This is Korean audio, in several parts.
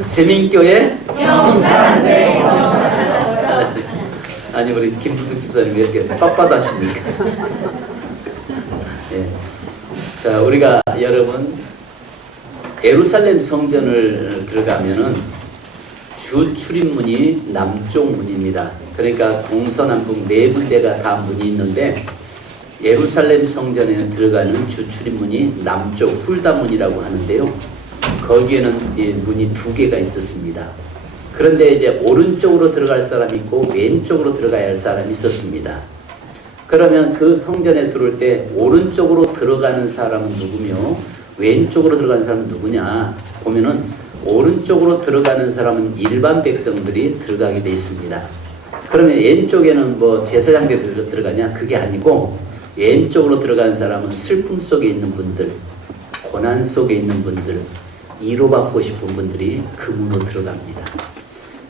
세민교회 경사대 아니 우리 김부득 집사님 왜 이렇게 빳빳하십니까? 예. 자, 우리가 여러분 예루살렘 성전을 들어가면은 주 출입문이 남쪽 문입니다. 그러니까 동서남북 네 군데가 다 문이 있는데 예루살렘 성전에 들어가는 주 출입문이 남쪽 훌다문이라고 하는데요. 거기에는 문이 두 개가 있었습니다. 그런데 이제 오른쪽으로 들어갈 사람이 있고 왼쪽으로 들어가야 할 사람이 있었습니다. 그러면 그 성전에 들어올 때 오른쪽으로 들어가는 사람은 누구며 왼쪽으로 들어가는 사람은 누구냐 보면은 오른쪽으로 들어가는 사람은 일반 백성들이 들어가게 되어 있습니다. 그러면 왼쪽에는 뭐 제사장들이 들어가냐? 그게 아니고 왼쪽으로 들어가는 사람은 슬픔 속에 있는 분들, 고난 속에 있는 분들, 위로받고 싶은 분들이 그 문으로 들어갑니다.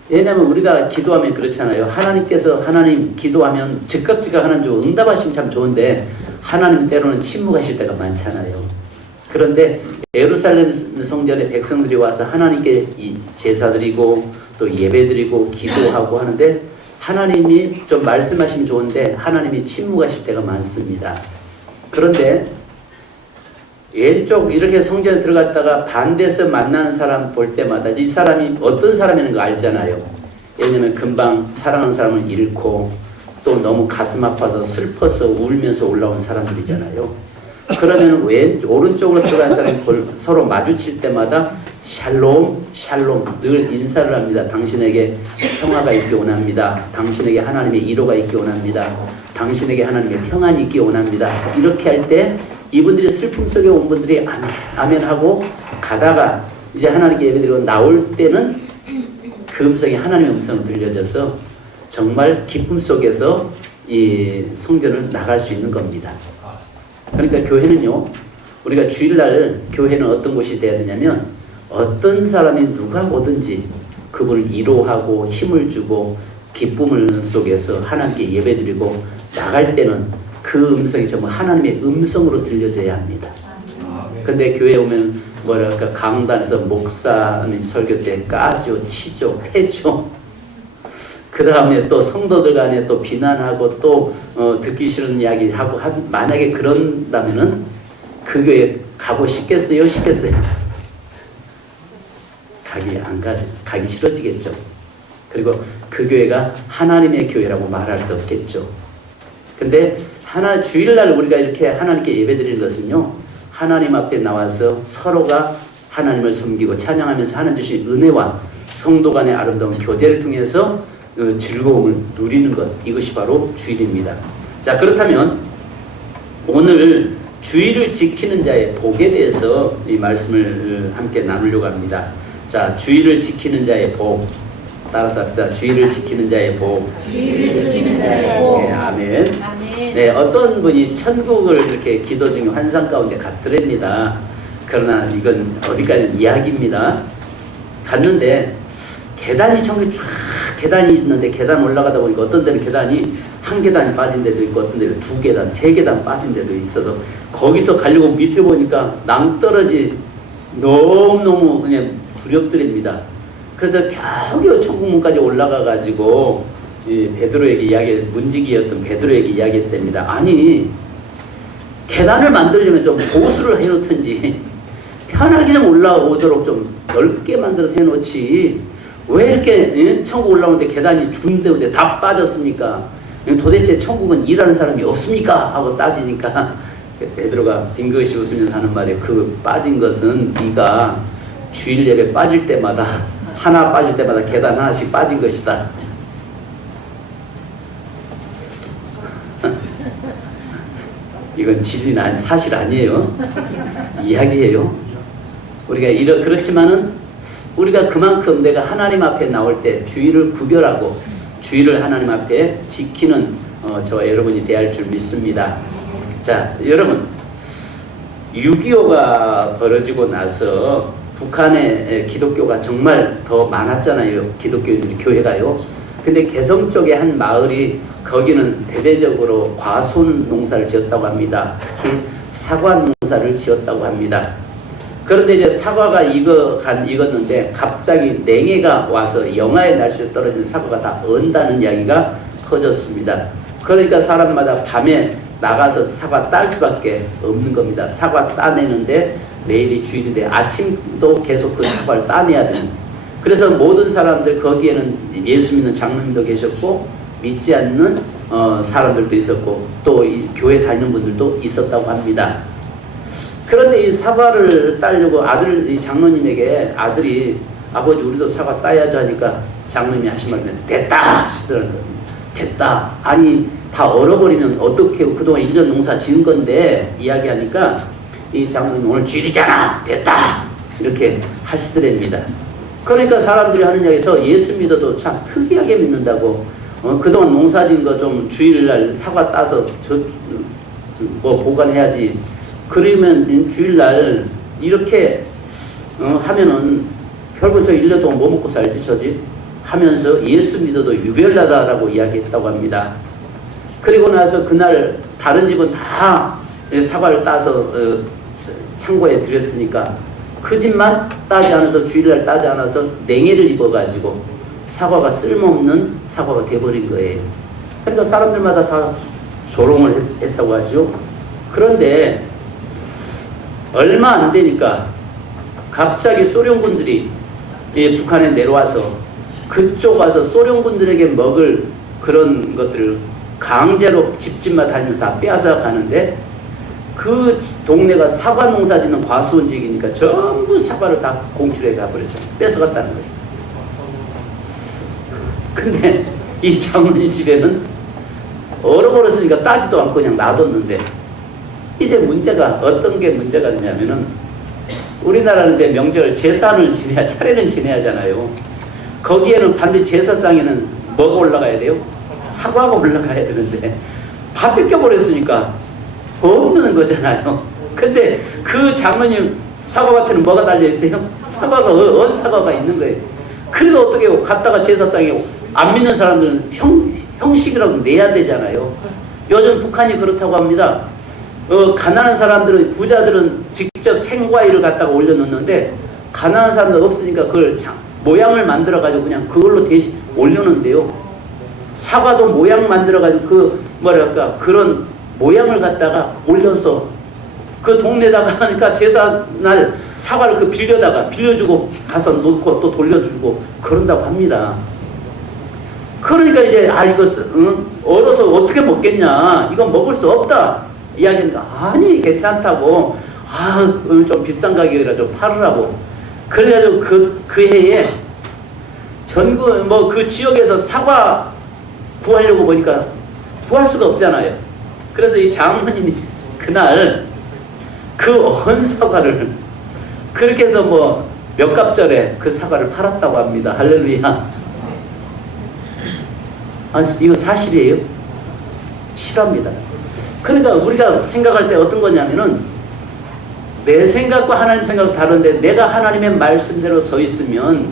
왜냐하면 우리가 기도하면 그렇잖아요. 하나님께서 하나님 기도하면 즉각 하나님 주고 응답하시면 참 좋은데 하나님 때로는 침묵하실 때가 많잖아요. 그런데 예루살렘 성전에 백성들이 와서 하나님께 제사드리고 또 예배드리고 기도하고 하는데 하나님이 좀 말씀하시면 좋은데 하나님이 침묵하실 때가 많습니다. 그런데 왼쪽 이렇게 성전에 들어갔다가 반대에서 만나는 사람 볼 때마다 이 사람이 어떤 사람이라는 거 알잖아요. 왜냐하면 금방 사랑하는 사람을 잃고 또 너무 가슴 아파서 슬퍼서 울면서 올라온 사람들이잖아요. 그러면 오른쪽으로 들어간 사람이 서로 마주칠 때마다 샬롬 샬롬 늘 인사를 합니다. 당신에게 평화가 있기 원합니다. 당신에게 하나님의 위로가 있기 원합니다. 당신에게 하나님의 평안이 있기 원합니다. 이렇게 할 때 이분들이 슬픔 속에 온 분들이 아멘, 아멘 하고 가다가 이제 하나님께 예배드리고 나올 때는 그 음성이 하나님의 음성으로 들려져서 정말 기쁨 속에서 이 성전을 나갈 수 있는 겁니다. 그러니까 교회는요, 우리가 주일날 교회는 어떤 곳이 돼야 되냐면 어떤 사람이 누가 오든지 그분을 위로하고 힘을 주고 기쁨을 속에서 하나님께 예배드리고 나갈 때는 그 음성이 정말 하나님의 음성으로 들려져야 합니다. 근데 교회에 오면 뭐랄까 강단에서 목사님 설교 때 까죠, 치죠, 패죠. 그 다음에 또 성도들 간에 또 비난하고 또 듣기 싫은 이야기 하고 만약에 그런다면은 그 교회 가고 싶겠어요? 가기 싫어지겠죠. 그리고 그 교회가 하나님의 교회라고 말할 수 없겠죠. 근데 주일날 우리가 이렇게 하나님께 예배드리는 것은요, 하나님 앞에 나와서 서로가 하나님을 섬기고 찬양하면서 하나님 주신 은혜와 성도 간의 아름다운 교제를 통해서 즐거움을 누리는 것, 이것이 바로 주일입니다. 자, 그렇다면 오늘 주일을 지키는 자의 복에 대해서 이 말씀을 함께 나누려고 합니다. 자, 주일을 지키는 자의 복, 따라서 합시다. 주일을 지키는 자의 복. 주일을 지키는 자의 복. 네, 아멘. 아멘. 네, 어떤 분이 천국을 이렇게 기도 중에 환상 가운데 갔더랍니다. 그러나 이건 어디까지 이야기입니다. 갔는데 계단이 천국에 쫙 계단이 있는데 계단 올라가다 보니까 어떤 데는 계단이 한 계단이 빠진 데도 있고 어떤 데는 두 계단, 세 계단 빠진 데도 있어서 거기서 가려고 밑에 보니까 낭떠러지 너무너무 그냥 두렵더랍니다. 그래서 겨우겨우 천국문까지 올라가 가지고 베드로에게 문지기였던 베드로에게 이야기했답니다. 아니, 계단을 만들려면 좀 보수를 해놓든지 편하게 좀 올라오도록 좀 넓게 만들어서 해놓지 왜 이렇게 천국 올라오는데 계단이 중세운데 다 빠졌습니까? 도대체 천국은 일하는 사람이 없습니까? 하고 따지니까 베드로가 빙긋이 웃으면서 하는 말이 그 빠진 것은 네가 주일 예배 빠질 때마다 하나 빠질 때마다 계단 하나씩 빠진 것이다. 이건 진리는 아니, 사실 아니에요. 이야기예요. 우리가 그렇지만은 우리가 그만큼 내가 하나님 앞에 나올 때 주일을 구별하고 주일을 하나님 앞에 지키는 저와 여러분이 되어야 할 줄 믿습니다. 자, 여러분 6.25가 벌어지고 나서 북한의 기독교가 정말 더 많았잖아요. 기독교인들이 교회가요. 근데 개성 쪽에 한 마을이 거기는 대대적으로 과수원 농사를 지었다고 합니다. 특히 사과 농사를 지었다고 합니다. 그런데 이제 사과가 익었는데 갑자기 냉해가 와서 영하의 날씨에 떨어지는 사과가 다 언다는 이야기가 퍼졌습니다. 그러니까 사람마다 밤에 나가서 사과 딸 수밖에 없는 겁니다. 사과 따내는데 내일이 주일인데 아침도 계속 그 사과를 따내야 되는. 그래서 모든 사람들 거기에는 예수 믿는 장로님도 계셨고 믿지 않는 사람들도 있었고 또 이 교회 다니는 분들도 있었다고 합니다. 그런데 이 사과를 따려고 이 장로님에게 아들이 아버지 우리도 사과 따야죠 하니까 장로님이 하신 말은 됐다 하시더라고요. 됐다. 아니 다 얼어버리면 어떻게 그동안 1년 농사 지은 건데 이야기하니까 이 장로님 오늘 주일이잖아. 됐다. 이렇게 하시더랍니다. 그러니까 사람들이 하는 이야기 저 예수 믿어도 참 특이하게 믿는다고 그동안 농사 지은 거 좀 주일날 사과 따서 보관해야지. 그러면 주일날 이렇게 하면은 결국 저 1년 동안 뭐 먹고 살지 저지? 하면서 예수 믿어도 유별나다라고 이야기했다고 합니다. 그리고 나서 그날 다른 집은 다 사과를 따서 창고에 들였으니까 그 집만 따지 않아서 주일날 따지 않아서 냉해를 입어가지고 사과가 쓸모없는 사과가 돼버린 거예요. 그러니까 사람들마다 다 조롱을 했다고 하죠. 그런데 얼마 안 되니까 갑자기 소련군들이 북한에 내려와서 그쪽 와서 소련군들에게 먹을 그런 것들을 강제로 집집마다 다니면서 다 빼앗아 가는데 그 동네가 사과 농사 짓는 과수원 지역이니까 전부 사과를 다 공출해 가버렸죠. 뺏어갔다는 거예요. 근데 이 장로님 집에는 얼어버렸으니까 따지도 않고 그냥 놔뒀는데 이제 문제가 어떤 게 문제가 되냐면은 우리나라는 이제 명절 제사를 차례는 지내야 하잖아요. 거기에는 반드시 제사상에는 뭐가 올라가야 돼요? 사과가 올라가야 되는데 다 뺏겨버렸으니까 없는 거잖아요. 근데 그 장로님 사과밭에는 뭐가 달려있어요? 사과가 언 사과가 있는 거예요. 그래도 어떻게 갔다가 제사상에 안 믿는 사람들은 형식이라고 내야 되잖아요. 요즘 북한이 그렇다고 합니다. 가난한 사람들은 부자들은 직접 생과일을 갖다가 올려놓는데 가난한 사람들 없으니까 그걸 모양을 만들어 가지고 그냥 그걸로 대신 올려놓는데요. 사과도 모양 만들어 가지고 그 뭐랄까 그런 모양을 갖다가 올려서 그 동네다가 하니까 제사날 사과를 그 빌려주고 가서 놓고 또 돌려주고 그런다고 합니다. 그러니까 이제 이거 얼어서 어떻게 먹겠냐, 이건 먹을 수 없다 이야기하니까 아니 괜찮다고, 오늘 좀 비싼 가격이라 좀 팔으라고. 그래가지고 그 해에 전국 그 지역에서 사과 구하려고 보니까 구할 수가 없잖아요. 그래서 이 장모님이 그날 그 언 사과를 그렇게 해서 몇 갑절에 그 사과를 팔았다고 합니다. 할렐루야. 이거 사실이에요? 실화입니다. 그러니까 우리가 생각할 때 어떤 거냐면은 내 생각과 하나님 생각 다른데 내가 하나님의 말씀대로 서 있으면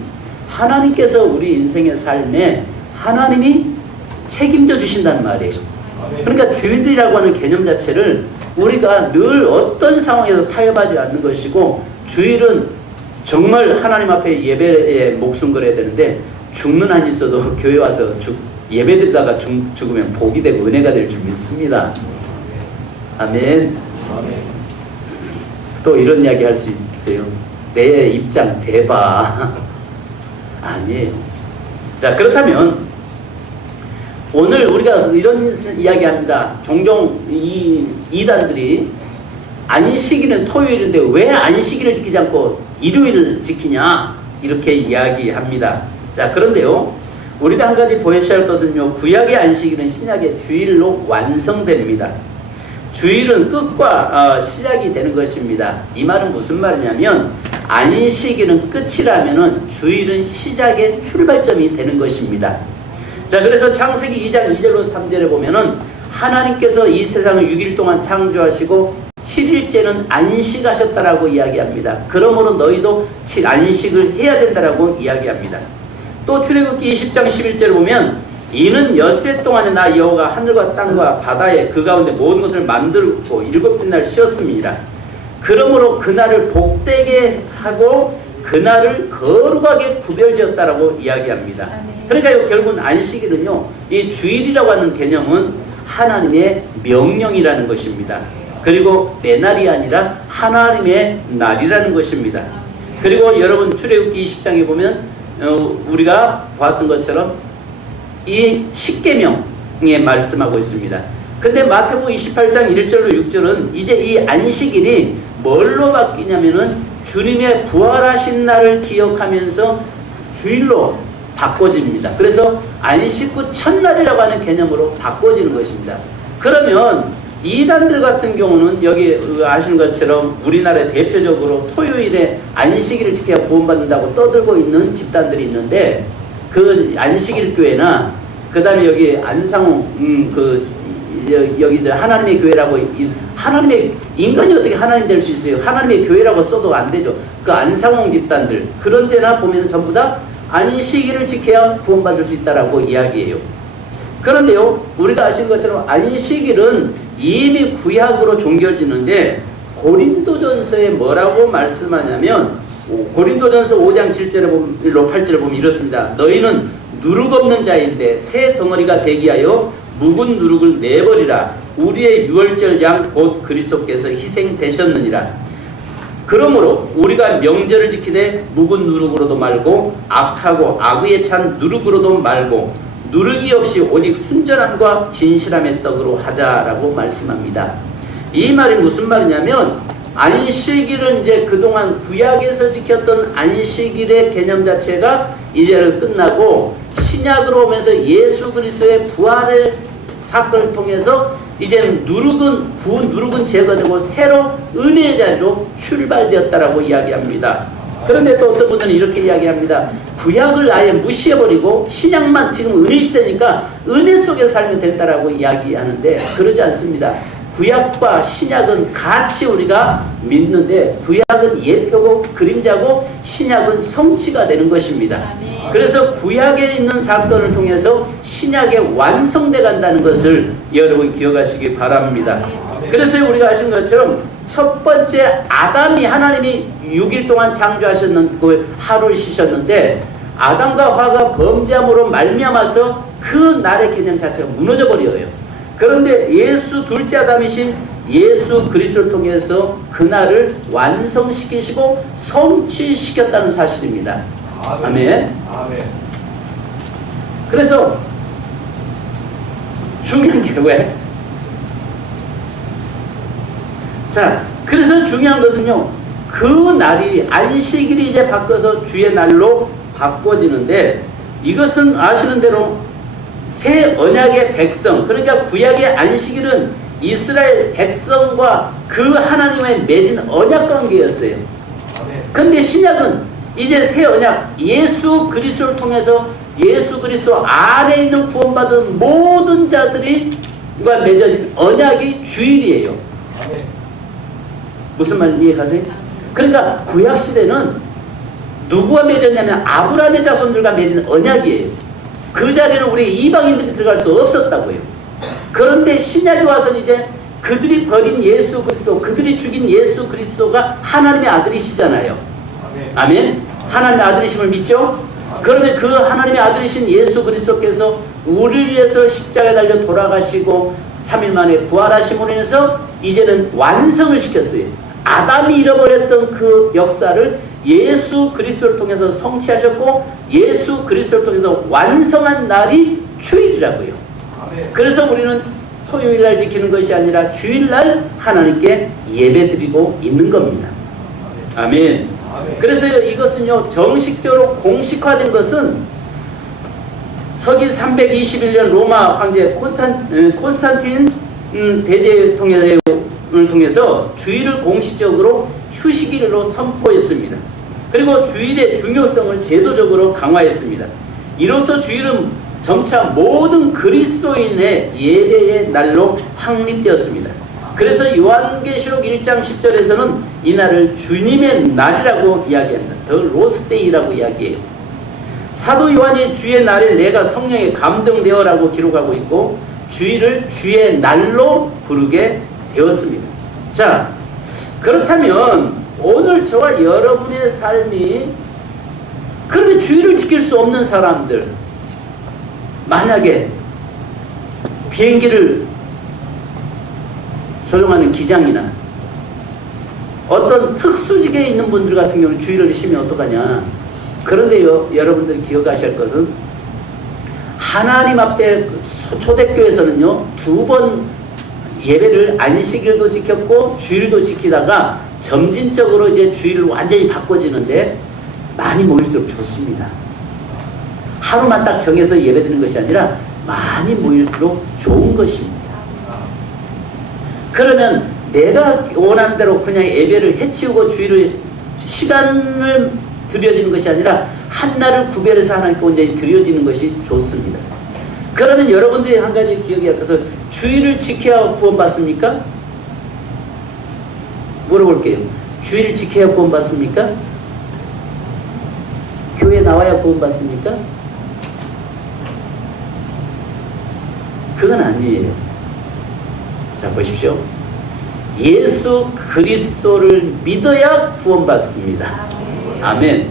하나님께서 우리 인생의 삶에 하나님이 책임져 주신다는 말이에요. 그러니까 주일이라고 하는 개념 자체를 우리가 늘 어떤 상황에서 타협하지 않는 것이고, 주일은 정말 하나님 앞에 예배에 목숨 걸어야 되는데 죽는 한이 있어도 교회 와서 예배 드리다가 죽으면 복이 되고 은혜가 될 줄 믿습니다. 아멘. 또 이런 이야기 할 수 있어요. 내 입장 대봐. 아니에요. 자, 그렇다면 오늘 우리가 이런 이야기 합니다. 종종 이단들이 안식일은 토요일인데 왜 안식일을 지키지 않고 일요일을 지키냐 이렇게 이야기합니다. 자, 그런데요, 우리가 한 가지 보셔야 할 것은요, 구약의 안식일은 신약의 주일로 완성됩니다. 주일은 끝과 시작이 되는 것입니다. 이 말은 무슨 말이냐면 안식일은 끝이라면은 주일은 시작의 출발점이 되는 것입니다. 자, 그래서 창세기 2장 2절로 3절에 보면은 하나님께서 이 세상을 6일 동안 창조하시고 7일째는 안식하셨다라고 이야기합니다. 그러므로 너희도 안식을 해야 된다라고 이야기합니다. 또 출애굽기 20장 11절에 보면 이는 엿새 동안에 나 여호와가 하늘과 땅과 바다에 그 가운데 모든 것을 만들고 일곱째 날 쉬었습니다. 그러므로 그날을 복되게 하고 그날을 거룩하게 구별지었다라고 이야기합니다. 그러니까 결국은 안식일은요, 이 주일이라고 하는 개념은 하나님의 명령이라는 것입니다. 그리고 내 날이 아니라 하나님의 날이라는 것입니다. 그리고 여러분 출애굽기 20장에 보면 우리가 보았던 것처럼 이 십계명에 말씀하고 있습니다. 근데 마태복음 28장 1절로 6절은 이제 이 안식일이 뭘로 바뀌냐면은 주님의 부활하신 날을 기억하면서 주일로 바꿔집니다. 그래서 안식 후 첫날이라고 하는 개념으로 바꿔지는 것입니다. 그러면 이단들 같은 경우는 여기 아시는 것처럼 우리나라에 대표적으로 토요일에 안식일을 지켜야 구원받는다고 떠들고 있는 집단들이 있는데, 그 안식일 교회나 그 다음에 여기 안상홍 여기 하나님의 교회라고, 하나님의 인간이 어떻게 하나님 될 수 있어요? 하나님의 교회라고 써도 안 되죠. 그 안상홍 집단들 그런 데나 보면 전부 다 안식일을 지켜야 구원받을 수 있다라고 이야기해요. 그런데요, 우리가 아시는 것처럼 안식일은 이미 구약으로 종겨지는데 고린도전서에 뭐라고 말씀하냐면, 고린도전서 5장 7절로 8절을 보면 이렇습니다. 너희는 누룩 없는 자인데 새 덩어리가 되기하여 묵은 누룩을 내버리라. 우리의 유월절 양 곧 그리스도께서 희생되셨느니라. 그러므로 우리가 명절을 지키되 묵은 누룩으로도 말고 악하고 악의에 찬 누룩으로도 말고 누룩이 없이 오직 순전함과 진실함의 떡으로 하자라고 말씀합니다. 이 말이 무슨 말이냐면, 안식일은 이제 그동안 구약에서 지켰던 안식일의 개념 자체가 이제는 끝나고 신약으로 오면서 예수 그리스도의 부활의 사건을 통해서 이제는 구운 누룩은 제거되고 새로 은혜의 자리로 출발되었다라고 이야기합니다. 그런데 또 어떤 분들은 이렇게 이야기합니다. 구약을 아예 무시해버리고 신약만, 지금 은혜 시대니까 은혜 속에서 살면 된다라고 이야기하는데 그러지 않습니다. 구약과 신약은 같이 우리가 믿는데, 구약은 예표고 그림자고 신약은 성취가 되는 것입니다. 그래서 구약에 있는 사건을 통해서 신약에 완성돼 간다는 것을 여러분 기억하시기 바랍니다. 그래서 우리가 아시는 것처럼 첫 번째 아담이, 하나님이 6일 동안 창조하셨는 그 하루를 쉬셨는데, 아담과 화가 범죄함으로 말미암아서 그 날의 개념 자체가 무너져 버려요. 그런데 예수 둘째 아담이신 예수 그리스도를 통해서 그날을 완성시키시고 성취시켰다는 사실입니다. 아멘. 아멘. 그래서 중요한 게 왜? 자, 그래서 중요한 것은요, 그 날이 안식일이 이제 바뀌어서 주의 날로 바꿔지는데, 이것은 아시는 대로 새 언약의 백성, 그러니까 구약의 안식일은 이스라엘 백성과 그 하나님의 맺은 언약 관계였어요. 그런데 신약은 이제 새 언약, 예수 그리스도를 통해서 예수 그리스도 안에 있는 구원받은 모든 자들이 맺어진 언약이 주일이에요. 무슨 말 이해가세요? 그러니까 구약 시대는 누구와 맺었냐면 아브라함의 자손들과 맺은 언약이에요. 그 자리는 우리 이방인들이 들어갈 수 없었다고요. 그런데 신약에 와서는 이제 그들이 버린 예수 그리스도, 그들이 죽인 예수 그리스도가 하나님의 아들이시잖아요. 아멘. 하나님의 아들이심을 믿죠? 그런데 그 하나님의 아들이신 예수 그리스도께서 우리를 위해서 십자가에 달려 돌아가시고 3일 만에 부활하심으로 인해서 이제는 완성을 시켰어요. 아담이 잃어버렸던 그 역사를 예수 그리스도를 통해서 성취하셨고, 예수 그리스도를 통해서 완성한 날이 주일이라고요. 그래서 우리는 토요일날 지키는 것이 아니라 주일날 하나님께 예배드리고 있는 겁니다. 아멘. 그래서 이것은요, 정식적으로 공식화된 것은 서기 321년 로마 황제 콘스탄틴 대제를 통해서 주일을 공식적으로 휴식일로 선포했습니다. 그리고 주일의 중요성을 제도적으로 강화했습니다. 이로써 주일은 점차 모든 그리스도인의 예배의 날로 확립되었습니다. 그래서 요한계시록 1장 10절에서는 이 날을 주님의 날이라고 이야기합니다. 더 로스데이라고 이야기해요. 사도 요한이 주의 날에 내가 성령에 감동되어라고 기록하고 있고, 주일을 주의 날로 부르게 되었습니다. 자, 그렇다면 오늘 저와 여러분의 삶이 그러면 주의를 지킬 수 없는 사람들, 만약에 비행기를 조종하는 기장이나 어떤 특수직에 있는 분들 같은 경우는 주의를 쉬면 어떡하냐. 그런데요, 여러분들이 기억하실 것은 하나님 앞에 초대교회에서는요 2번 예배를 안식일도 지켰고 주일도 지키다가 점진적으로 이제 주일을 완전히 바꿔지는데 많이 모일수록 좋습니다. 하루만 딱 정해서 예배드리는 것이 아니라 많이 모일수록 좋은 것입니다. 그러면 내가 원하는 대로 그냥 예배를 해치우고 주일을 시간을 들여지는 것이 아니라 한 날을 구별해서 하나님께 온전히 드려지는 것이 좋습니다. 그러면 여러분들이 한 가지 기억해야 할 것은 주일을 지켜야 구원받습니까? 물어볼게요. 주일을 지켜야 구원받습니까? 교회 나와야 구원받습니까? 그건 아니에요. 자, 보십시오. 예수 그리스도를 믿어야 구원받습니다. 아멘.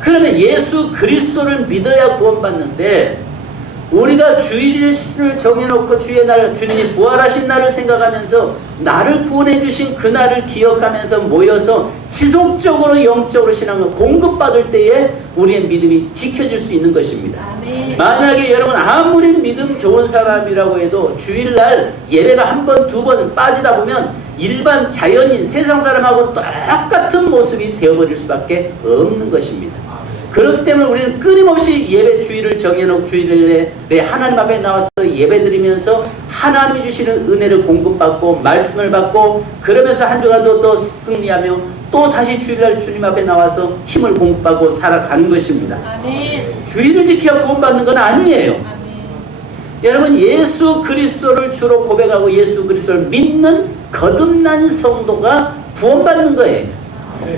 그러면 예수 그리스도를 믿어야 구원받는데 우리가 주일을 정해놓고 주의 날, 주님이 부활하신 날을 생각하면서 나를 구원해 주신 그 날을 기억하면서 모여서 지속적으로 영적으로 신앙을 공급받을 때에 우리의 믿음이 지켜질 수 있는 것입니다. 아멘. 만약에 여러분 아무리 믿음 좋은 사람이라고 해도 주일날 예배가 한 번, 2번 빠지다 보면 일반 자연인 세상 사람하고 똑같은 모습이 되어버릴 수밖에 없는 것입니다. 그렇기 때문에 우리는 끊임없이 예배 주일을 정해놓고 주일에 하나님 앞에 나와서 예배드리면서 하나님이 주시는 은혜를 공급받고 말씀을 받고 그러면서 한 주간도 또 승리하며 또 다시 주일날 주님 앞에 나와서 힘을 공급받고 살아가는 것입니다. 아멘. 주일을 지켜 구원받는 건 아니에요. 아멘. 여러분 예수 그리스도를 주로 고백하고 예수 그리스도를 믿는 거듭난 성도가 구원받는 거예요.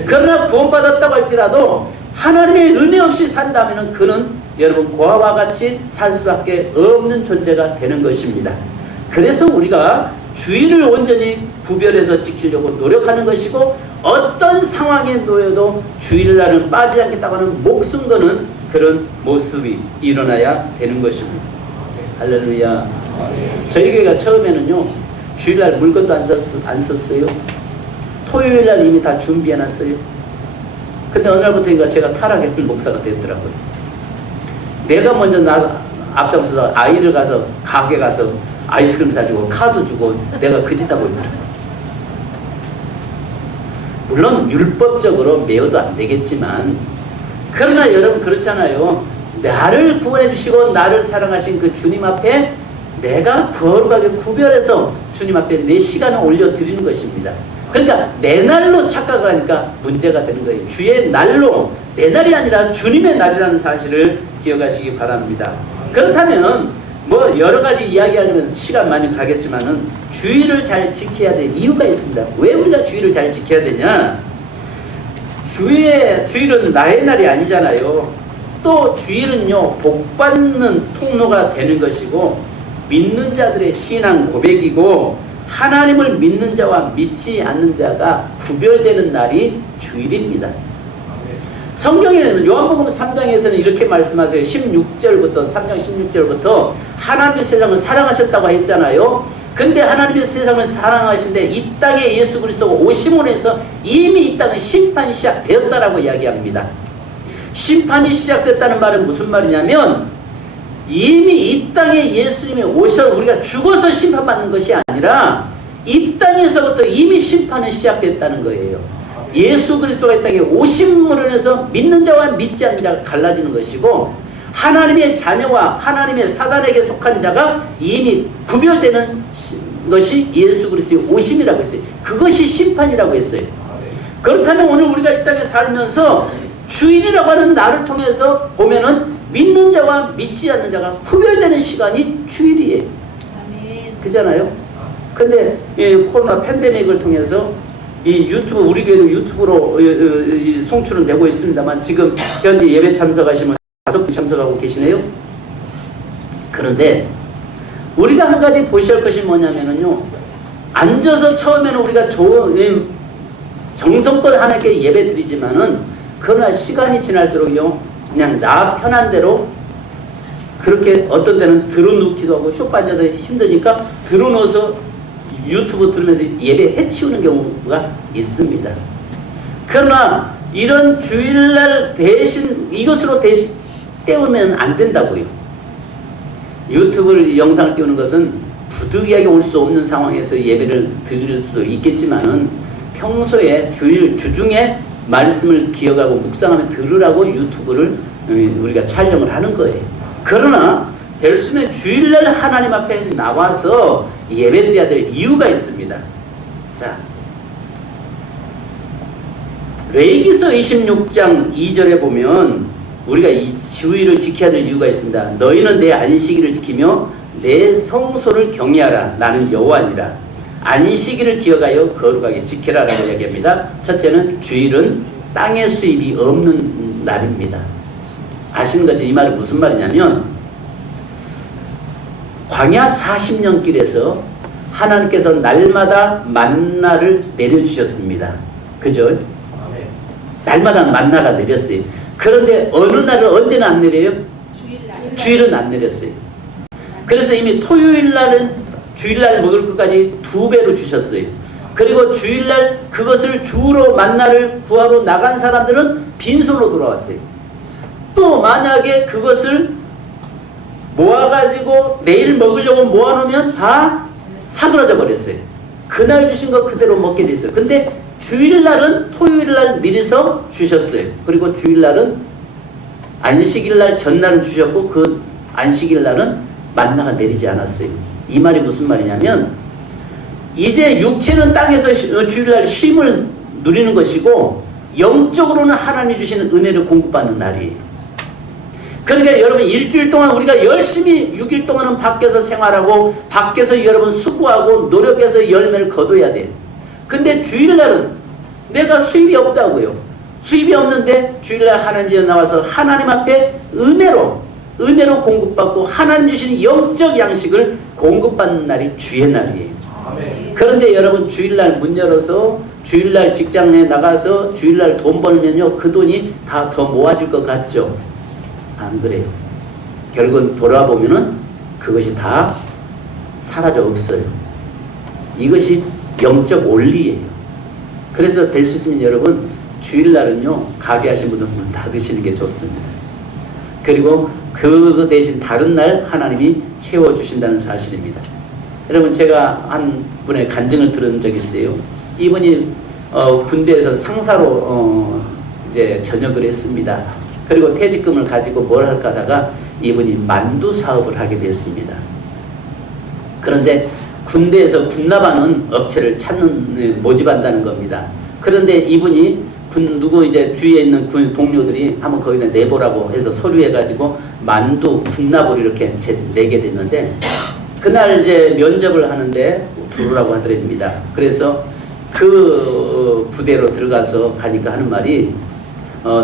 그러나 구원받았다고 할지라도 하나님의 은혜 없이 산다면 그는 여러분 고아와 같이 살 수밖에 없는 존재가 되는 것입니다. 그래서 우리가 주일을 온전히 구별해서 지키려고 노력하는 것이고 어떤 상황에 놓여도 주일날은 빠지지 않겠다고 하는 목숨 거는 그런 모습이 일어나야 되는 것입니다. 할렐루야. 저희 교회가 처음에는요 주일날 물건도 안 썼어요. 토요일날 이미 다 준비해놨어요. 근데 어느 날부터인가 제가 타락의 목사가 됐더라고요. 내가 먼저 앞장서서 아이들 가서 가게 가서 아이스크림 사주고 카드 주고 내가 그 짓 하고 있더라고요. 물론 율법적으로 매어도 안 되겠지만 그러나 여러분 그렇잖아요. 나를 구원해 주시고 나를 사랑하신 그 주님 앞에 내가 거룩하게 구별해서 주님 앞에 내 시간을 올려드리는 것입니다. 그러니까 내 날로 착각하니까 문제가 되는 거예요. 주의 날로 내 날이 아니라 주님의 날이라는 사실을 기억하시기 바랍니다. 그렇다면 뭐 여러 가지 이야기하려면 시간 많이 가겠지만은 주일을 잘 지켜야 될 이유가 있습니다. 왜 우리가 주일을 잘 지켜야 되냐? 주일은 나의 날이 아니잖아요. 또 주일은요 복받는 통로가 되는 것이고 믿는 자들의 신앙 고백이고 하나님을 믿는 자와 믿지 않는 자가 구별되는 날이 주일입니다. 성경에는 요한복음 3장에서는 이렇게 말씀하세요. 16절부터 3장 16절부터 하나님의 세상을 사랑하셨다고 했잖아요. 근데 하나님의 세상을 사랑하신데 이 땅에 예수 그리스도가 오심으로 해서 이미 이 땅은 심판이 시작되었다라고 이야기합니다. 심판이 시작됐다는 말은 무슨 말이냐면 이미 이 땅에 예수님이 오셔서 우리가 죽어서 심판받는 것이 아니라 이 땅에서부터 이미 심판은 시작됐다는 거예요. 예수 그리스도가 이 땅에 오심으로 인해서 믿는 자와 믿지 않는 자가 갈라지는 것이고 하나님의 자녀와 하나님의 사단에게 속한 자가 이미 구별되는 것이 예수 그리스도의 오심이라고 했어요. 그것이 심판이라고 했어요. 그렇다면 오늘 우리가 이 땅에 살면서 주일이라고 하는 날을 통해서 보면은 믿는 자와 믿지 않는 자가 구별되는 시간이 주일이에요. 아멘. 그잖아요. 근데 이 코로나 팬데믹을 통해서 이 유튜브 우리 교회도 유튜브로 송출은 되고 있습니다만 지금 현재 예배 참석하시면 5분 참석하고 계시네요. 그런데 우리가 한 가지 보셔야 할 것이 뭐냐면요. 앉아서 처음에는 우리가 정성껏 하나님께 예배 드리지만은 그러나 시간이 지날수록요 그냥 나 편한 대로 그렇게 어떤 때는 들어눕기도 하고 쇼파 앉아서 힘드니까 들어놓아서 유튜브 들으면서 예배 해치우는 경우가 있습니다. 그러나 이런 주일날 대신 이것으로 대신 때우면 안 된다고요. 유튜브를 영상을 띄우는 것은 부득이하게 올 수 없는 상황에서 예배를 드릴 수도 있겠지만은 평소에 주일 주중에 말씀을 기억하고 묵상하며 들으라고 유튜브를 우리가 촬영을 하는 거예요. 그러나 될 수 있으면 주일날 하나님 앞에 나와서 예배드려야 될 이유가 있습니다. 자, 레위기서 26장 2절에 보면 우리가 이 주일을 지켜야 될 이유가 있습니다. 너희는 내 안식일을 지키며 내 성소를 경외하라. 나는 여호와니라. 안식일을 기억하여 거룩하게 지키라라고 이야기합니다. 첫째는 주일은 땅의 수입이 없는 날입니다. 아시는 것이 이 말이 무슨 말이냐면 광야 40년 길에서 하나님께서 날마다 만나를 내려주셨습니다. 그죠? 날마다 만나가 내렸어요. 그런데 어느 날은 언제는 안 내려요? 주일은 안 내렸어요. 그래서 이미 토요일 날은 주일날 먹을 것까지 2배로 주셨어요. 그리고 주일날 그것을 주로 만나를 구하러 나간 사람들은 빈손으로 돌아왔어요. 또 만약에 그것을 모아가지고 내일 먹으려고 모아놓으면 다 사그라져 버렸어요. 그날 주신 거 그대로 먹게 됐어요. 근데 주일날은 토요일날 미리서 주셨어요. 그리고 주일날은 안식일날 전날은 주셨고 그 안식일날은 만나가 내리지 않았어요. 이 말이 무슨 말이냐면 이제 육체는 땅에서 주일날 쉼을 누리는 것이고 영적으로는 하나님이 주시는 은혜를 공급받는 날이에요. 그러니까 여러분 일주일 동안 우리가 열심히 6일 동안은 밖에서 생활하고 밖에서 여러분 수고하고 노력해서 열매를 거둬야 돼요. 근데 주일날은 내가 수입이 없다고요. 수입이 없는데 주일날 하나님께 나와서 하나님 앞에 은혜로 공급받고 하나님 주시는 영적 양식을 공급받는 날이 주의 날이에요. 아멘. 그런데 여러분 주일날 문 열어서 주일날 직장에 나가서 주일날 돈 벌면요 그 돈이 다 더 모아질 것 같죠? 안 그래요. 결국은 돌아보면은 그것이 다 사라져 없어요. 이것이 영적 원리예요. 그래서 될 수 있으면 여러분 주일날은요 가게 하신 분들 문 닫으시는 게 좋습니다. 그리고 그 대신 다른 날 하나님이 채워주신다는 사실입니다. 여러분 제가 한 분의 간증을 들은 적이 있어요. 이분이 군대에서 상사로 이제 전역을 했습니다. 그리고 퇴직금을 가지고 뭘 할까 하다가 이분이 만두 사업을 하게 됐습니다. 그런데 군대에서 군납하는 업체를 모집한다는 겁니다. 그런데 이분이 누구 이제 주위에 있는 군 동료들이 한번 거기다 내보라고 해서 서류해가지고 만두 군납을 이렇게 내게 됐는데 그날 이제 면접을 하는데 들어오라고 하더랍니다. 그래서 그 부대로 들어가서 가니까 하는 말이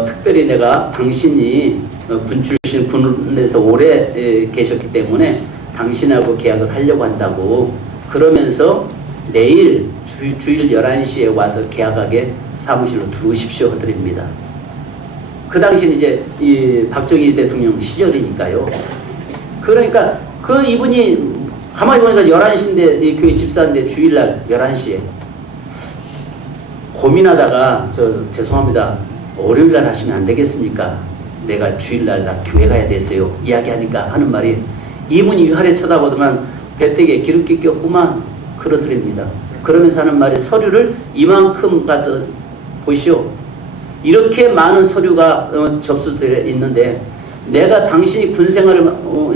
특별히 내가 당신이 군 출신 군에서 오래 계셨기 때문에 당신하고 계약을 하려고 한다고 그러면서 내일 주일 11시에 와서 계약하게 사무실로 들어오십시오 하더랍니다. 그 당시는 이제 이 박정희 대통령 시절이니까요. 그러니까 그 이분이 가만히 보니까 11시인데 이 교회 집사인데 주일날 11시에 고민하다가 죄송합니다. 월요일날 하시면 안 되겠습니까? 내가 주일날 나 교회 가야 돼서요. 이야기하니까 하는 말이 이분이 위아래 쳐다보더만 배때기에 기름기 꼈구만 그러더랍니다. 그러면서 하는 말이 서류를 이만큼 가져 보시오. 이렇게 많은 서류가 접수되어 있는데 내가 당신이 군 생활을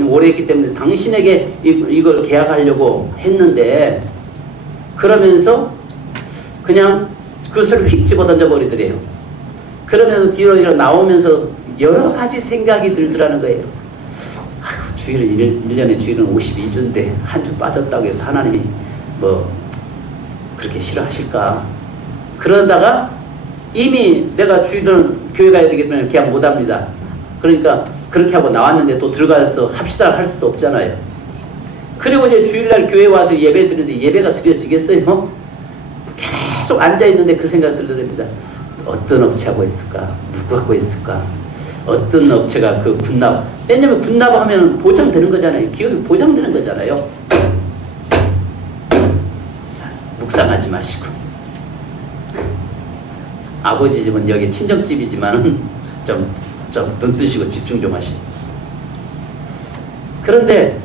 오래 했기 때문에 당신에게 이걸 계약하려고 했는데 그러면서 그냥 그 서류 휙 집어던져 버리더래요. 그러면서 뒤로 나오면서 여러 가지 생각이 들더라는 거예요. 아이고, 주일은 1년에 주일은 52주인데 한 주 빠졌다고 해서 하나님이 뭐 그렇게 싫어하실까? 그러다가 이미 내가 주일은 교회 가야 되기 때문에 계약 못합니다. 그러니까 그렇게 하고 나왔는데 또 들어가서 합시다 할 수도 없잖아요. 그리고 이제 주일날 교회 와서 예배 드리는데 예배가 드려지겠어요? 계속 앉아있는데 그 생각 들어냅니다. 어떤 업체하고 있을까? 누구하고 있을까? 어떤 업체가 그 군납, 왜냐면 군납하면 보장되는 거잖아요. 기업이 보장되는 거잖아요. 자, 묵상하지 마시고. 아버지 집은 여기 친정집이지만은 좀 눈 뜨시고 집중 좀 하시고. 그런데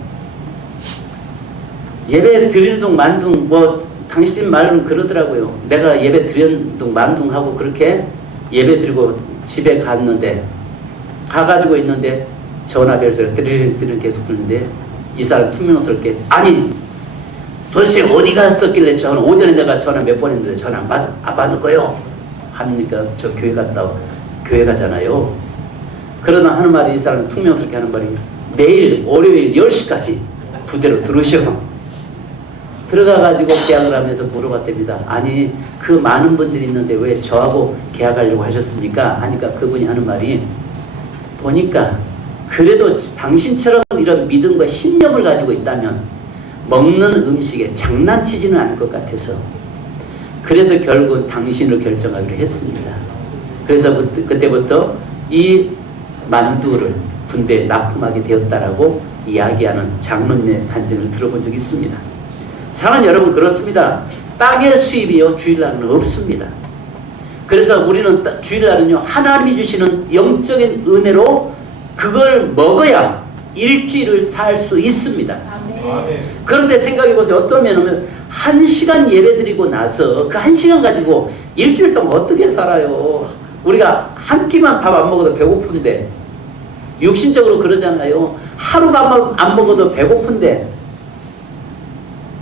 예배 드리는 둥 만둥 뭐 당신 말은 그러더라고요. 내가 예배 드리는 둥 만둥 하고 그렇게 예배 드리고 집에 갔는데 가가지고 있는데 전화벨 소리가 드르륵 계속 들리는데 이 사람 투명스럽게 아니 도대체 어디 갔었길래 전화 오전에 내가 전화 몇 번 했는데 전화 안 받을 거요 하니까 저 교회 갔다 교회 가잖아요. 그러나 하는 말이 이 사람 퉁명스럽게 하는 말이 내일 월요일 10시까지 부대로 들으셔. 들어가가지고 계약을 하면서 물어봤답니다. 아니 그 많은 분들이 있는데 왜 저하고 계약하려고 하셨습니까? 하니까 그분이 하는 말이 보니까 그래도 당신처럼 이런 믿음과 신념을 가지고 있다면 먹는 음식에 장난치지는 않을 것 같아서 그래서 결국은 당신을 결정하기로 했습니다. 그래서 그때부터 이 만두를 군대에 납품하게 되었다라고 이야기하는 장로님의 간증을 들어본 적이 있습니다. 사랑하는 여러분 그렇습니다. 땅의 수입이요 주일날은 없습니다. 그래서 우리는 주일날은요 하나님이 주시는 영적인 은혜로 그걸 먹어야 일주일을 살 수 있습니다. 아멘. 그런데 생각해보세요. 어떠면 1시간 예배드리고 나서 그 1시간 가지고 일주일 동안 어떻게 살아요? 우리가 한 끼만 밥 안 먹어도 배고픈데 육신적으로 그러잖아요. 하루 밥만 안 먹어도 배고픈데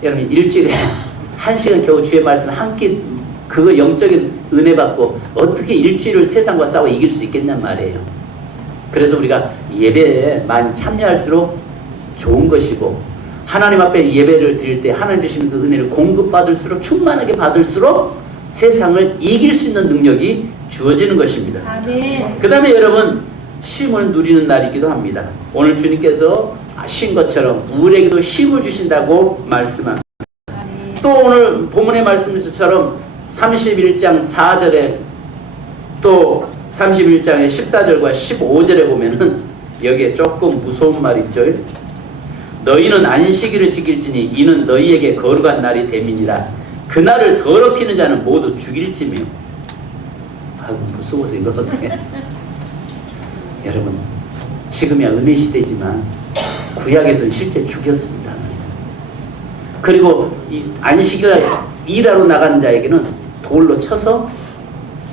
여러분 일주일에 1시간 겨우 주의 말씀 한 끼 그거 영적인 은혜 받고 어떻게 일주일을 세상과 싸워 이길 수 있겠냔 말이에요. 그래서 우리가 예배에 많이 참여할수록 좋은 것이고 하나님 앞에 예배를 드릴 때 하나님 주시는 그 은혜를 공급받을수록 충만하게 받을수록 세상을 이길 수 있는 능력이 주어지는 것입니다. 아멘. 그 다음에 여러분 쉼을 누리는 날이기도 합니다. 오늘 주님께서 쉰 것처럼 우리에게도 쉼을 주신다고 말씀합니다. 또 오늘 본문의 말씀처럼 31장 4절에 또 31장의 14절과 15절에 보면은 여기에 조금 무서운 말 있죠. 너희는 안식일을 지킬지니 이는 너희에게 거룩한 날이 됨이니라. 그날을 더럽히는 자는 모두 죽일지며. 아이고 무서워서 이거 어떻게 여러분 지금이야 은혜 시대지만 구약에서는 실제 죽였습니다. 그리고 이 안식일 일하러 나가는 자에게는 돌로 쳐서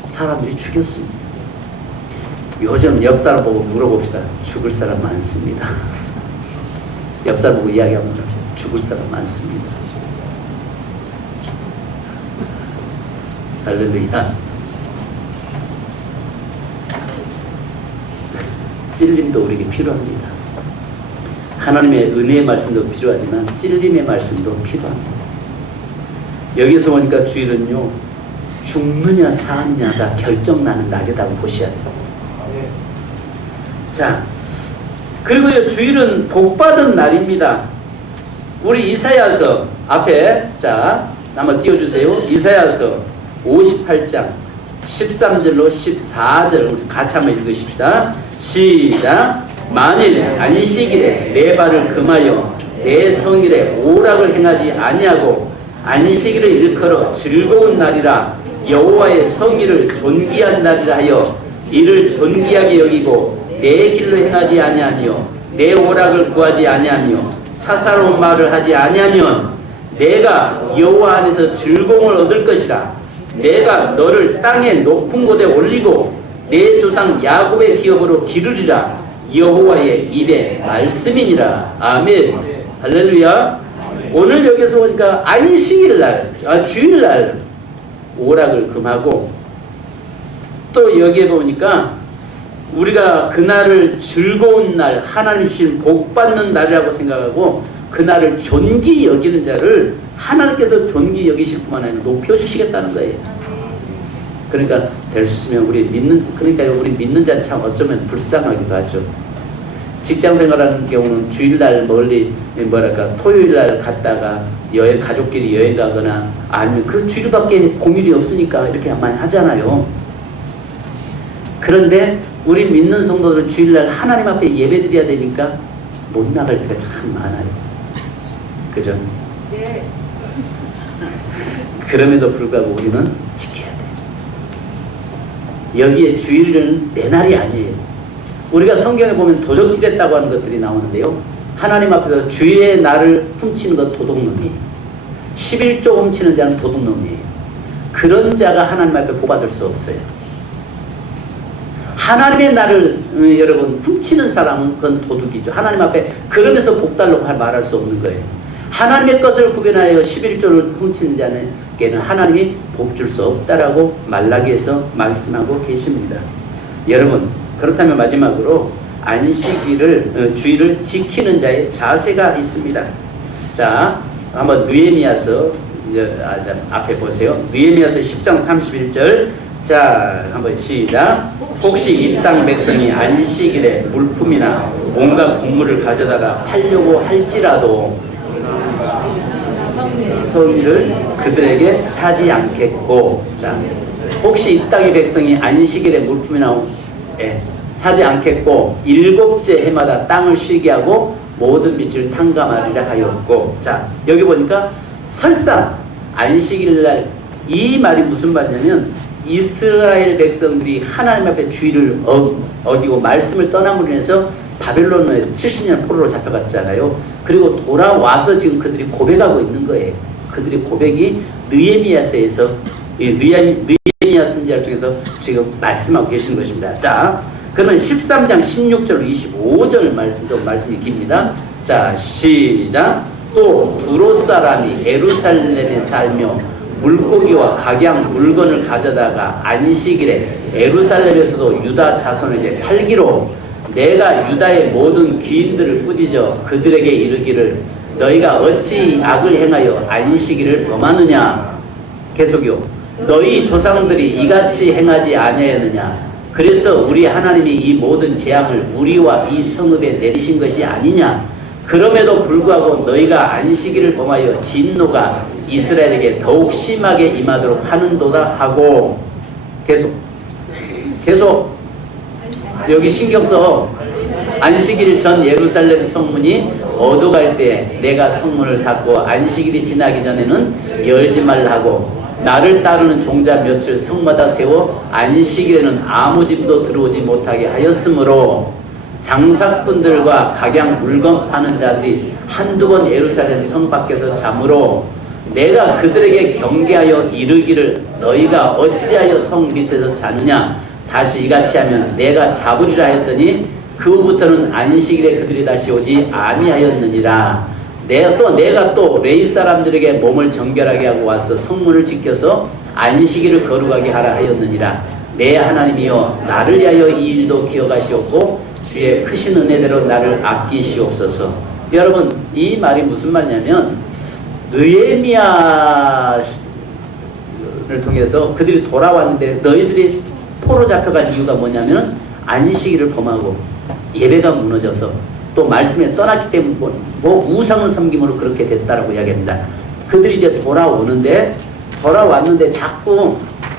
사람들이 죽였습니다. 요즘 옆 사람 보고 물어봅시다. 죽을 사람 많습니다. 옆 사람 보고 이야기 한번 해봅시다. 죽을 사람 많습니다. 할렐루야. 찔림도 우리에게 필요합니다. 하나님의 은혜의 말씀도 필요하지만 찔림의 말씀도 필요합니다. 여기서 보니까 주일은요 죽느냐 사느냐가 결정나는 날이라고 보셔야 돼요. 자, 그리고요 주일은 복받은 날입니다. 우리 이사야서 앞에 자 한번 띄워주세요. 이사야서 58장 13절로 14절 우리 같이 한번 읽으십시다. 시작. 만일 안식일에 내 발을 금하여 내 성일에 오락을 행하지 아니하고 안식일을 일컬어 즐거운 날이라 여호와의 성일을 존귀한 날이라 하여 이를 존귀하게 여기고 내 길로 행하지 아니하며 내 오락을 구하지 아니하며 사사로운 말을 하지 아니하면 내가 여호와 안에서 즐거움을 얻을 것이라. 내가 너를 땅의 높은 곳에 올리고 내 조상 야곱의 기업으로 기르리라. 여호와의 입의 말씀이니라. 아멘. 할렐루야. 오늘 여기서 보니까 안식일날, 주일날 오락을 금하고 또 여기에 보니까 우리가 그날을 즐거운 날, 하나님 주신 복받는 날이라고 생각하고 그날을 존귀 여기는 자를 하나님께서 존귀 여기실 뿐만 아니라 높여주시겠다는 거예요. 그러니까 될 수 있으면 우리 믿는 자는 참 어쩌면 불쌍하기도 하죠. 직장 생활하는 경우는 주일날 멀리 토요일날 갔다가 가족끼리 여행 가거나 아니면 그 주일밖에 공휴일이 없으니까 이렇게 많이 하잖아요. 그런데 우리 믿는 성도들 주일날 하나님 앞에 예배드려야 되니까 못 나갈 때가 참 많아요. 그죠? 네. 그럼에도 불구하고 우리는 지켜야 돼. 여기에 주일은 내 날이 아니에요. 우리가 성경에 보면 도적질했다고 하는 것들이 나오는데요. 하나님 앞에서 주일의 날을 훔치는 것 도둑놈이에요. 11조 훔치는 자는 도둑놈이에요. 그런 자가 하나님 앞에 복받을 수 없어요. 하나님의 날을 여러분 훔치는 사람은 그건 도둑이죠. 하나님 앞에 그러면서 복달라고 말할 수 없는 거예요. 하나님의 것을 구별하여 11조를 훔치는 자에게는 하나님이 복 줄 수 없다라고 말라기에서 말씀하고 계십니다. 여러분 그렇다면 마지막으로 안식일을 주일을 지키는 자의 자세가 있습니다. 자, 한번 느헤미야서 앞에 보세요. 느헤미야서 10장 31절. 자, 한번 시작. 혹시 이 땅 백성이 안식일에 물품이나 온갖 곡물을 가져다가 팔려고 할지라도 성의를 그들에게 사지 않겠고. 자, 혹시 이 땅의 백성이 안식일에 물품이나 사지 않겠고 일곱째 해마다 땅을 쉬게 하고 모든 빛을 탕감하리라 하였고. 자, 여기 보니까 설사 안식일날 이 말이 무슨 말이냐면 이스라엘 백성들이 하나님 앞에 주의를 어기고 말씀을 떠남으로 인해서 바벨론에 70년 포로로 잡혀갔잖아요. 그리고 돌아와서 지금 그들이 고백하고 있는 거예요. 그들의 고백이 느헤미야서에서 느헤미야 선지자를 통해서 지금 말씀하고 계시는 것입니다. 자, 그러면 13장 16절 25절 말씀이 깁니다. 자, 시작. 또 두로 사람이 예루살렘에 살며 물고기와 각양 물건을 가져다가 안식일에 예루살렘에서도 유다 자손에게 팔기로 내가 유다의 모든 귀인들을 꾸짖어 그들에게 이르기를 너희가 어찌 악을 행하여 안식일을 범하느냐. 계속요. 너희 조상들이 이같이 행하지 아니하였느냐. 그래서 우리 하나님이 이 모든 재앙을 우리와 이 성읍에 내리신 것이 아니냐. 그럼에도 불구하고 너희가 안식일을 범하여 진노가 이스라엘에게 더욱 심하게 임하도록 하는도다 하고. 계속 여기 신경써. 안식일 전 예루살렘 성문이 어두갈 때 내가 성문을 닫고 안식일이 지나기 전에는 열지 말라 하고 나를 따르는 종자 며칠 성마다 세워 안식일에는 아무 집도 들어오지 못하게 하였으므로 장사꾼들과 각양 물건 파는 자들이 한두 번 예루살렘 성 밖에서 자므로 내가 그들에게 경계하여 이르기를 너희가 어찌하여 성 밑에서 자느냐. 다시 이같이 하면 내가 잡으리라 했더니 그 후부터는 안식일에 그들이 다시 오지 아니하였느니라. 내가 또 레위 사람들에게 몸을 정결하게 하고 와서 성문을 지켜서 안식일을 거룩하게 하라 하였느니라. 내 하나님이여 나를 위하여 이 일도 기억하시옵고 주의 크신 은혜대로 나를 아끼시옵소서. 여러분 이 말이 무슨 말이냐면 느헤미야를 통해서 그들이 돌아왔는데 너희들이 포로 잡혀간 이유가 뭐냐면 안식일을 범하고 예배가 무너져서 또 말씀에 떠났기 때문에 뭐 우상을 섬김으로 그렇게 됐다라고 이야기합니다. 그들이 이제 돌아왔는데 자꾸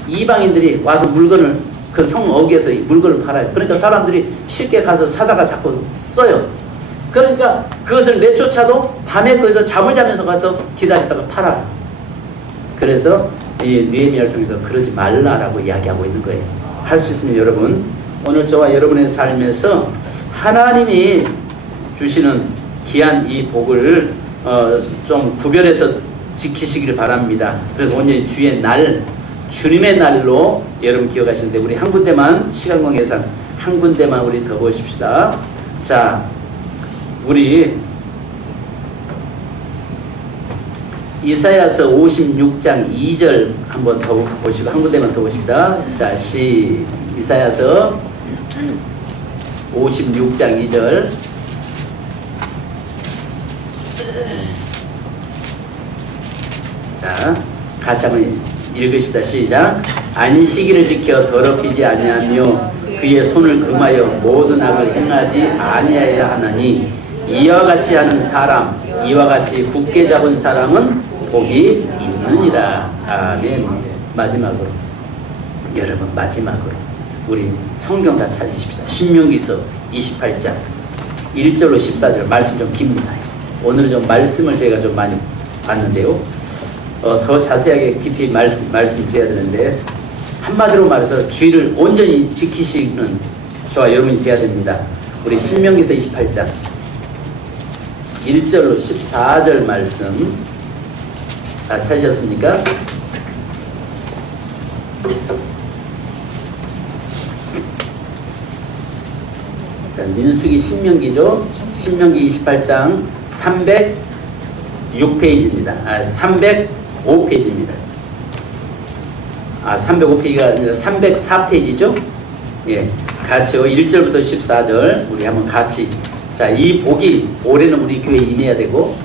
이방인들이 와서 물건을 그 성 어귀에서 물건을 팔아요. 그러니까 사람들이 쉽게 가서 사다가 자꾸 써요. 그러니까 그것을 내쫓아도 밤에 거기서 잠을 자면서 가서 기다렸다가 팔아요. 그래서 이 느헤미야를 통해서 그러지 말라라고 이야기하고 있는 거예요. 할 수 있으면 여러분 오늘 저와 여러분의 삶에서 하나님이 주시는 귀한 이 복을 좀 구별해서 지키시기를 바랍니다. 그래서 오늘 주의 날, 주님의 날로 여러분 기억하시는데 우리 한 군데만 시간 관계상 한 군데만 우리 더 보십시다. 자, 우리 이사야서 56장 2절 한번 더 보시고 한 군데만 더 보십니다. 자, 이사야서 56장 2절. 자, 같이 한번 읽으십시다. 시작. 안식일을 지켜 더럽히지 아니하며 그의 손을 금하여 모든 악을 행하지 아니하여야 하나니 이와 같이 하는 사람, 이와 같이 굳게 잡은 사람은 복이 있느니라. 아멘. 마지막으로, 여러분, 마지막으로 우리 성경 다 찾으십시다. 신명기서 28장 1절로 14절. 말씀 좀 깁니다. 오늘은 좀 말씀을 제가 좀 많이 봤는데요, 더 자세하게 깊이 말씀드려야 되는데, 한마디로 말해서 주의를 온전히 지키시는 저와 여러분이 되어야 됩니다. 우리 신명기서 28장 1절로 14절 말씀 다 찾으셨습니까? 자, 민수기 신명기죠. 신명기 28장 306페이지입니다. 305페이지입니다. 305페이지가 아니라 304페이지죠. 예, 같이요. 1절부터 14절 우리 한번 같이. 자, 이 복이 올해는 우리 교회에 임해야 되고,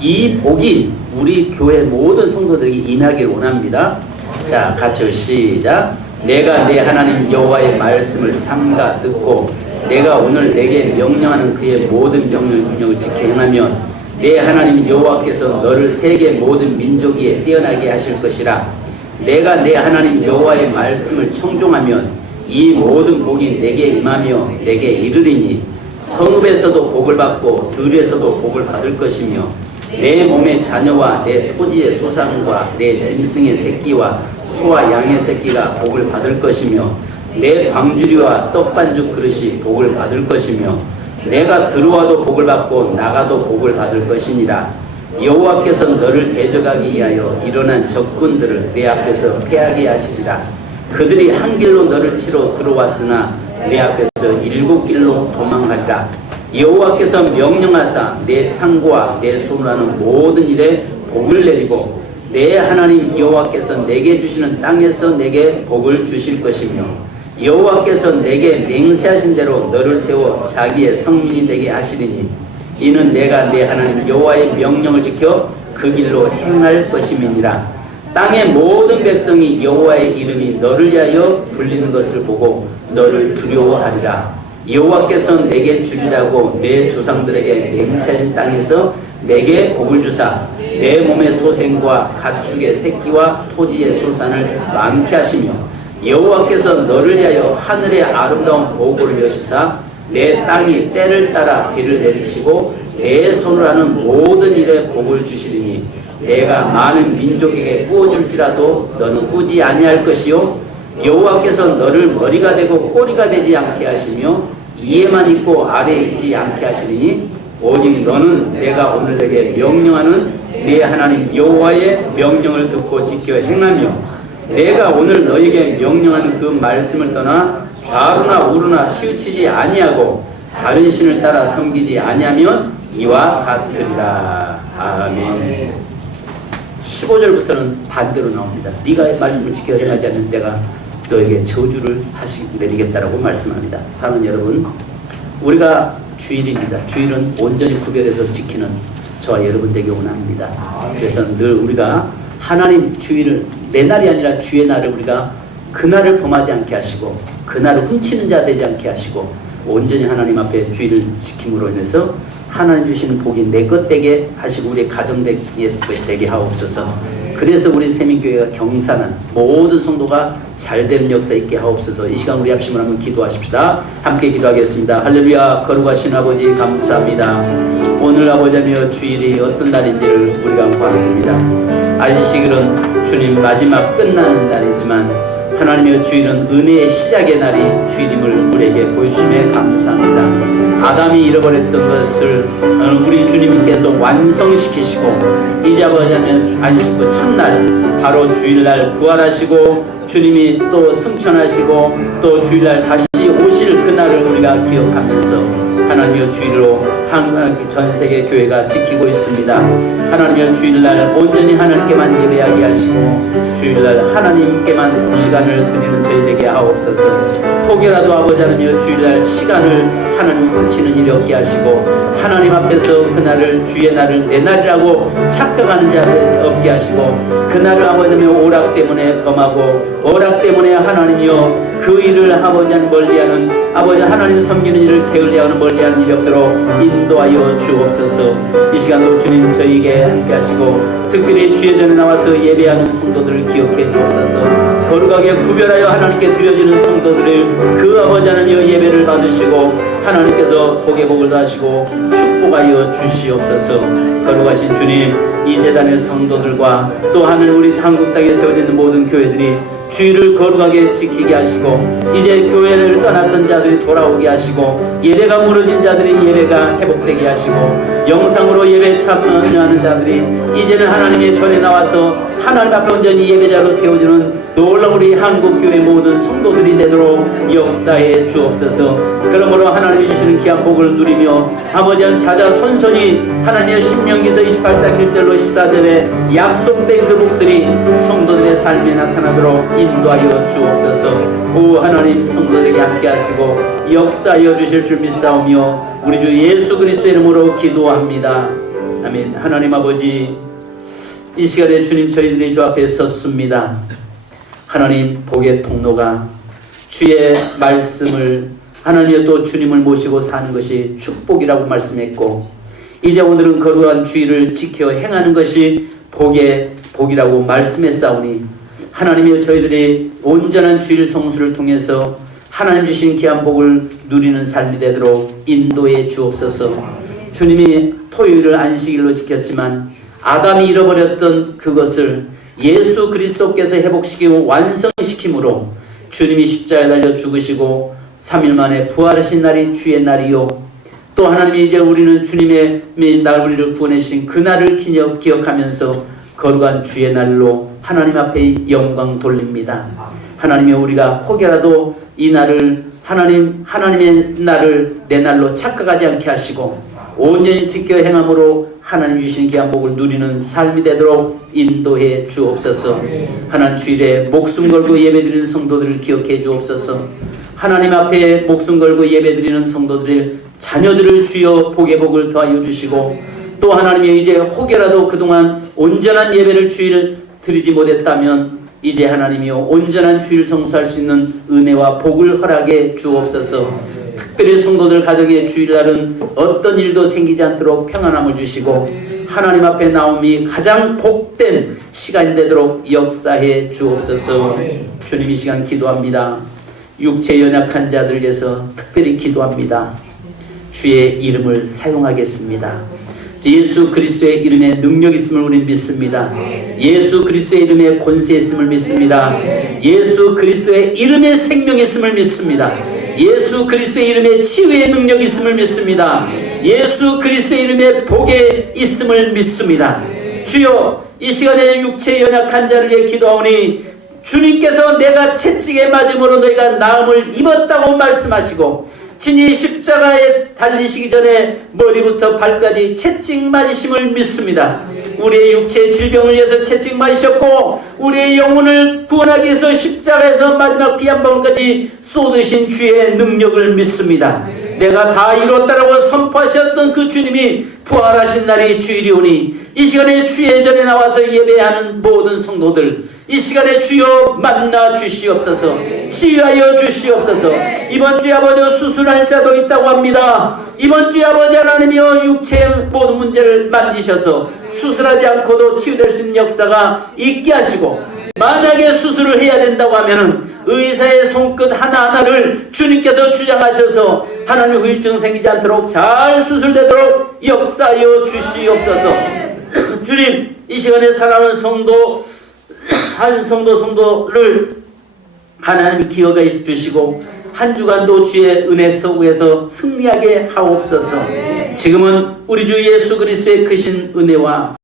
이 복이 우리 교회 모든 성도들에게 임하기를 원합니다. 자, 같이요. 시작. 내가 내 하나님 여호와의 말씀을 삼가 듣고 내가 오늘 내게 명령하는 그의 모든 명령을 지켜 행하면 내 하나님 여호와께서 너를 세계 모든 민족 위에 뛰어나게 하실 것이라. 내가 내 하나님 여호와의 말씀을 청종하면 이 모든 복이 내게 임하며 내게 이르리니 성읍에서도 복을 받고 들에서도 복을 받을 것이며 내 몸의 자녀와 내 토지의 소산과 내 짐승의 새끼와 소와 양의 새끼가 복을 받을 것이며 내 광주리와 떡반죽 그릇이 복을 받을 것이며 내가 들어와도 복을 받고 나가도 복을 받을 것이니라. 여호와께서 너를 대적하기 위하여 일어난 적군들을 내 앞에서 패하게 하시리라. 그들이 한 길로 너를 치러 들어왔으나 내 앞에서 7길로 도망하리라. 여호와께서 명령하사 내 창고와 내 소문하는 모든 일에 복을 내리고 내 하나님 여호와께서 내게 주시는 땅에서 내게 복을 주실 것이며 여호와께서 내게 맹세하신 대로 너를 세워 자기의 성민이 되게 하시리니 이는 내가 내 하나님 여호와의 명령을 지켜 그 길로 행할 것임이니라. 땅의 모든 백성이 여호와의 이름이 너를 위하여 불리는 것을 보고 너를 두려워하리라. 여호와께서 내게 주리라고 내 조상들에게 맹세하신 땅에서 내게 복을 주사 내 몸의 소생과 가축의 새끼와 토지의 소산을 많게 하시며 여호와께서 너를 위하여 하늘의 아름다운 보고를 여시사 내 땅이 때를 따라 비를 내리시고 내 손으로 하는 모든 일에 복을 주시리니 내가 많은 민족에게 꾸어줄지라도 너는 꾸지 아니할 것이요 여호와께서 너를 머리가 되고 꼬리가 되지 않게 하시며 이에만 있고 아래에 있지 않게 하시리니 오직 너는 내가 오늘 내게 명령하는 내 하나님 여호와의 명령을 듣고 지켜 행하며 내가 오늘 너에게 명령하는 그 말씀을 떠나 좌로나 우로나 치우치지 아니하고 다른 신을 따라 섬기지 아니하면 이와 같으리라. 아멘. 15절부터는 반대로 나옵니다. 네가 말씀을 지켜 행하지 않는 때가 너에게 저주를 내리겠다라고 말씀합니다. 사랑하는 여러분, 우리가 주일입니다. 주일은 온전히 구별해서 지키는 저와 여러분 되기 원합니다. 그래서 늘 우리가 하나님 주일을 내 날이 아니라 주의 날을 우리가 그날을 범하지 않게 하시고 그날을 훔치는 자 되지 않게 하시고 온전히 하나님 앞에 주일을 지킴으로 인해서 하나님 주시는 복이 내 것 되게 하시고 우리 가정 것이 되게 하옵소서. 그래서 우리 세민교회가 경사는 모든 성도가 잘되는 역사 있게 하옵소서. 이 시간 우리 합심을 한번 기도하십시다. 함께 기도하겠습니다. 할렐루야. 거룩하신 아버지 감사합니다. 오늘 아버지며 주일이 어떤 날인지를 우리가 봤습니다. 안식일은 주님 마지막 끝나는 날이지만 하나님의 주일은 은혜의 시작의 날이 주일임을 우리에게 보여주심에 감사합니다. 아담이 잃어버렸던 것을 우리 주님께서 완성시키시고 이제 아버지하면 안식구 첫날 바로 주일날 부활하시고 주님이 또 승천하시고 또 주일날 다시 오실 그날을 우리가 기억하면서 하나님의 주일로 전 세계 교회가 지키고 있습니다. 하나님의 주일날 온전히 하나님께만 예배하게 하시고 주일날 하나님께만 시간을 드리는 저희 되게 하옵소서. 혹여라도 아버지 하나님의 주일날 시간을 하나님 훔치는 일이 없게 하시고 하나님 앞에서 그날을 주의 날을 내 날이라고 착각하는 자들 없게 하시고 그날을 아버지 하나님의 오락 때문에 범하고 오락 때문에 하나님이여 그 일을 아버지 하나님 멀리하는 아버지 하나님 섬기는 일을 게을리하는 멀리하는 일이 없도록 인도하여 주옵소서. 이 시간도 주님 저희에게 함께 하시고 특별히 주의 전에 나와서 예배하는 성도들을 기억해 주옵소서. 거룩하게 구별하여 하나님께 드려지는 성도들을 그 아버지 하나님의 예배를 받으시고 하나님께서 복의 복을 다하시고 축복하여 주시옵소서. 거룩하신 주님, 이 재단의 성도들과 또 하늘 우리 한국 땅에 세워져 있는 모든 교회들이 주의를 거룩하게 지키게 하시고 이제 교회를 떠났던 자들이 돌아오게 하시고 예배가 무너진 자들이 예배가 회복되게 하시고 영상으로 예배 참여하는 자들이 이제는 하나님의 전에 나와서 하나님 앞에 온전히 예배자로 세워지는 놀라운 우리 한국교회 모든 성도들이 되도록 역사해 주옵소서. 그러므로 하나님이 주시는 귀한 복을 누리며 아버지는 자자손손이 하나님의 신명기서 28장 1절로 14절에 약속된 그 복들이 성도들의 삶에 나타나도록 인도하여 주옵소서. 오 하나님, 성도들에게 함께 하시고 역사하여 주실 줄 믿사오며 우리 주 예수 그리스도의 이름으로 기도합니다. 아멘. 하나님 아버지, 이 시간에 주님 저희들이 주 앞에 섰습니다. 하나님, 복의 통로가 주의 말씀을 하나님의 또 주님을 모시고 사는 것이 축복이라고 말씀했고 이제 오늘은 거룩한 주의를 지켜 행하는 것이 복의 복이라고 말씀했사오니 하나님의 저희들이 온전한 주일 성수를 통해서 하나님 주신 귀한 복을 누리는 삶이 되도록 인도해 주옵소서. 주님이 토요일을 안식일로 지켰지만 아담이 잃어버렸던 그것을 예수 그리스도께서 회복시키고 완성시킴으로 주님이 십자가에 달려 죽으시고 3일 만에 부활하신 날이 주의 날이요 또 하나님이 이제 우리는 주님의 날 우리를 구원하신 그 날을 기억하면서 거룩한 주의 날로 하나님 앞에 영광 돌립니다. 하나님의 우리가 혹여라도 이 날을 하나님의 날을 내 날로 착각하지 않게 하시고 온전히 지켜 행함으로 하나님 주신 귀한 복을 누리는 삶이 되도록 인도해 주옵소서. 하나님 주일에 목숨 걸고 예배드리는 성도들을 기억해 주옵소서. 하나님 앞에 목숨 걸고 예배드리는 성도들의 자녀들을 주여 복의 복을 더하여 주시고 또 하나님의 이제 혹여라도 그동안 온전한 예배를 주일 드리지 못했다면 이제 하나님이여 온전한 주일 성수할 수 있는 은혜와 복을 허락해 주옵소서. 특별히 성도들 가정의 주일날은 어떤 일도 생기지 않도록 평안함을 주시고 하나님 앞에 나옴이 가장 복된 시간이 되도록 역사해 주옵소서. 주님, 이 시간 기도합니다. 육체 연약한 자들 위해서 특별히 기도합니다. 주의 이름을 사용하겠습니다. 예수 그리스도의 이름에 능력 있음을 우리는 믿습니다. 예수 그리스도의 이름에 권세 있음을 믿습니다. 예수 그리스도의 이름에 생명이 있음을 믿습니다. 예수 그리스도의 이름에 치유의 능력이 있음을 믿습니다. 예수 그리스도의 이름에 복에 있음을 믿습니다. 주여, 이 시간에 육체 연약한 자를 위해 기도하오니 주님께서 내가 채찍에 맞음으로 너희가 나음을 입었다고 말씀하시고 진이 십자가에 달리시기 전에 머리부터 발까지 채찍 맞으심을 믿습니다. 우리의 육체의 질병을 위해서 채찍 맞으셨고 우리의 영혼을 구원하기 위해서 십자가에서 마지막 피 한 방울까지 쏟으신 주의 능력을 믿습니다. 내가 다 이뤘다라고 선포하셨던 그 주님이 부활하신 날이 주일이오니 이 시간에 주의 전에 나와서 예배하는 모든 성도들 이 시간에 주여 만나 주시옵소서. 치유하여 주시옵소서. 이번 주에 아버지 수술할 자도 있다고 합니다. 이번 주에 아버지 하나님이여 육체의 모든 문제를 만지셔서 수술하지 않고도 치유될 수 있는 역사가 있게 하시고 만약에 수술을 해야 된다고 하면은 의사의 손끝 하나하나를 주님께서 주장하셔서 하나님 후유증 생기지 않도록 잘 수술되도록 역사하여 주시옵소서. 주님, 이 시간에 사랑하는 성도 한 성도를 하나님이 기억해 주시고 한 주간도 주의 은혜 속에서 승리하게 하옵소서. 지금은 우리 주 예수 그리스도의 크신 은혜와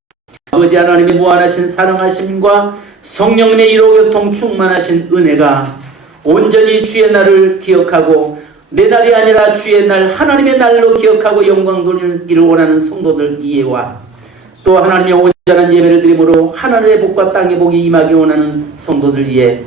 아버지 하나님의 무한하신 사랑하심과 성령님의 일호교통 충만하신 은혜가 온전히 주의 날을 기억하고 내 날이 아니라 주의 날, 하나님의 날로 기억하고 영광 돌리기를 원하는 성도들 이해와 또 하나님의 온전한 예배를 드림으로 하늘의 복과 땅의 복이 임하기 원하는 성도들 이해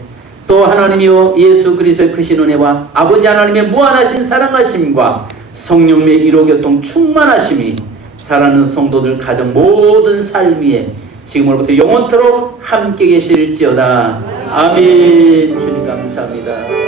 또 하나님이여 예수 그리스도의 크신 은혜와 아버지 하나님의 무한하신 사랑하심과 성령의 일호교통 충만하심이 사랑하는 성도들 가정 모든 삶 위에 지금으로부터 영원토록 함께 계실지어다. 아멘. 주님 감사합니다.